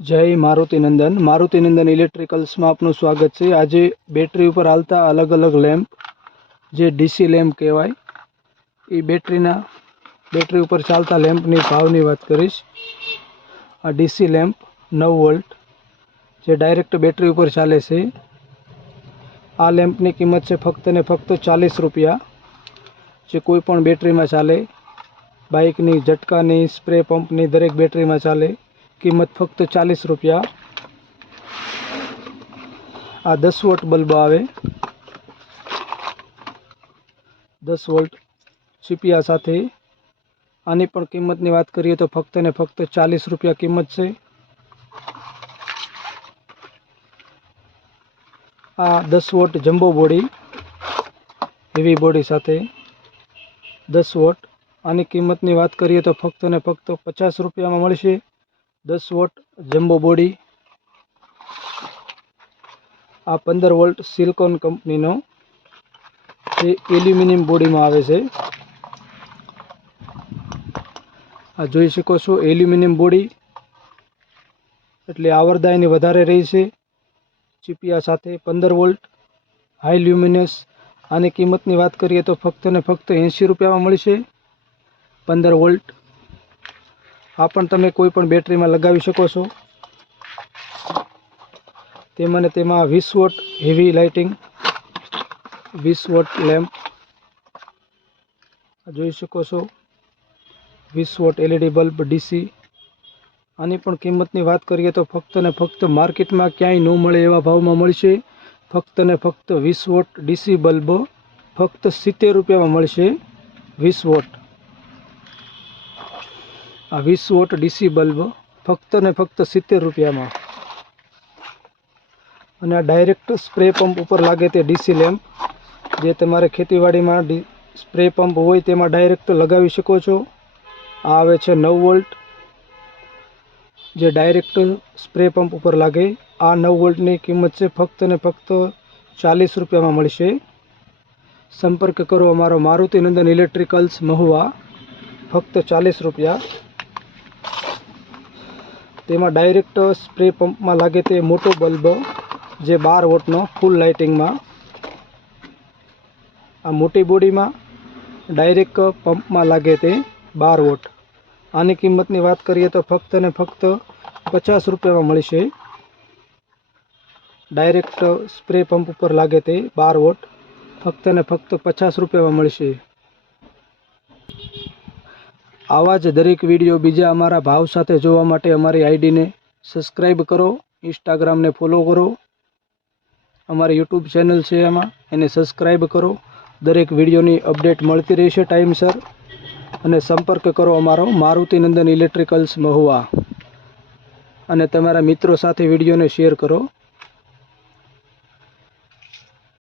जय मारुतिनंदन इलेक्ट्रिकल्स में आपनु स्वागत है। आज बेटरी पर हालता अलग अलग लैम्प जे डीसी लैम्प कहवाय ए बेटरी पर चालता लैम्पनी भावनी बात करीश। आ डीसी लैम्प 9 वोल्ट जे डायरेक्ट बेटरी पर चाले से। आ लैम्पनी किंमत है फक्त ने फक्त 40 रुपया, जे कोईपण बेटरी में चाले। बाइकनी, झटकानी, स्प्रे पंपनी दरेक बेटरी में चाले। किंमत फक्त 40 रुपया। आ 10 वोल्ट बल्ब आवे, 10 वोल्ट चीपिया साथे। आनी पण किंमतनी बात करिए तो फक्त ने फक्त 40 रुपया किंमत है। आ 10 वोल्ट जम्बो बॉडी, हेवी बॉडी साथे 10 वोल्ट। आनी किंमतनी बात करिए तो फक्त ने फक्त 50 रुपया में मळशे। 10 वोल्ट जम्बो बॉडी। आ 15 वोल्ट सिलिकॉन कंपनी नो जे एल्युमिनियम बॉडी में आवे छे। आ जोई शको छो एल्युमिनियम बॉडी एटले आवरदा एनी वधारे रही छे। चीपिया साथे 15 वोल्ट हाई ल्यूमिनस। आनी किंमतनी बात करिए तो फक्त ने फक्त 80 रुपया में मळशे। 15 वोल्ट आ पण तमे कोईपण बेटरी में लगावी शको छो। तेमाने तेमा 20 vote heavy lighting, 20 vote lamp जोई शको छो। 20 वोट एलईडी बल्ब डीसी। आनी पण किंमतनी बात करिए तो फक्त ने फक्त मार्केट में क्यांय न मळे एवा भाव में मळशे। फक्त ने फक्त 20 वोट डीसी बल्ब फक्त 70 रुपया में मळशे। 20 वोट आ 20 वोट डीसी बल्ब फक्त ने फक्त 70 रुपया में। अने आ डायरेक्ट स्प्रे पंप पर लागे ते डीसी लैम्प जे तमारे खेतीवाड़ी में स्प्रे पंप होय तेमां डायरेक्ट लगावी शको छो। आ आवे छे 9 वोल्ट जे डायरेक्ट स्प्रे पंप पर लागे। आ 9 वोल्टनी किंमत छे फक्त ने फक्त 40 रुपया में मळशे। संपर्क करो अमारो मारुतिनंदन इलेक्ट्रिकल्स महुआ, फक्त 40 रुपया। तेमां डायरेक्ट स्प्रे पंप में लागे ते मोटो bulb J 12 won't know fool lighting में। आ मोटी बॉडी में डायरेक्ट पंप में लागे ते 12 वोट। आनी किंमतनी बात करिए तो फक्त ने फक्त 50 रुपया में मळशे। डायरेक्ट स्प्रे पंप पर लागे ते 12 वोट फक्त ने फक्त 50 रुपया में मळशे। आवा ज दरेक विडियो बीजा अमारा भाव साथे जोवा माटे अमारी आईडी ने सब्सक्राइब करो, इंस्टाग्राम ने फॉलो करो, अमारी यूट्यूब चेनल छे एमां एने सब्सक्राइब करो। दरेक विडियोनी अपडेट मळती रहेशे टाइमसर। अने संपर्क करो अमारो मारुतिनंदन इलेक्ट्रिकल्स महुआ। अने तमारा मित्रों साथे विडियो ने शेर करो।